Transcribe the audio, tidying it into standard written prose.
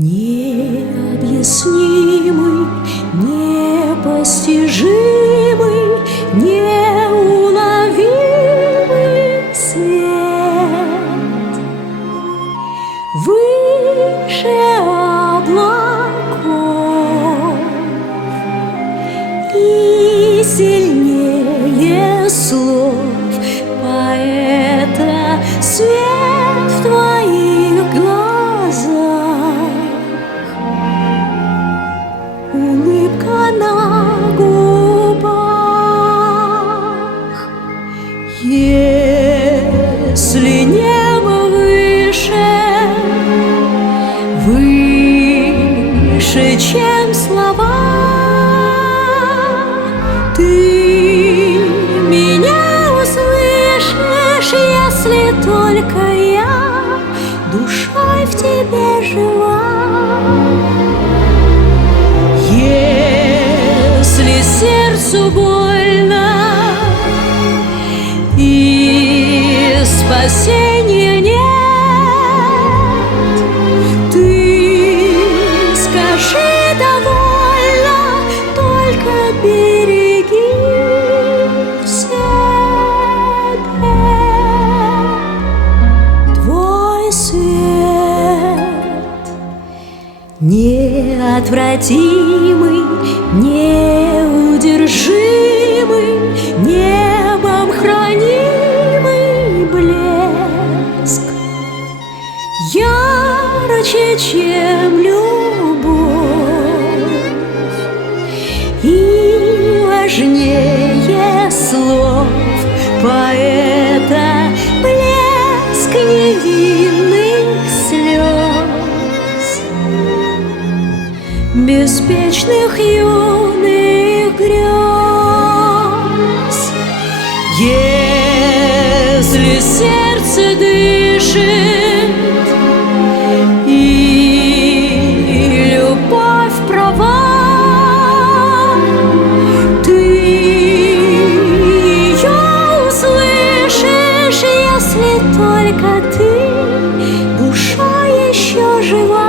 Необъяснимый, непостижимый, неуловимый свет выше облаков и сильнее слов поэта. Свет в твоих глазах, улыбка на губах. Если небо выше, чем слова, ты меня услышишь, если только я душой в тебе жива. Если сердцу больно и спасения нет, ты скажи довольно, только береги в себе твой свет. Неотвратимый, неудержимый, небом хранимый блеск, ярче, чем любовь, и важнее слов поэта, блеск невинных слез, беспечных юных грез. Если сердце дышит и любовь права, ты ее услышишь, если только ты душа еще жива.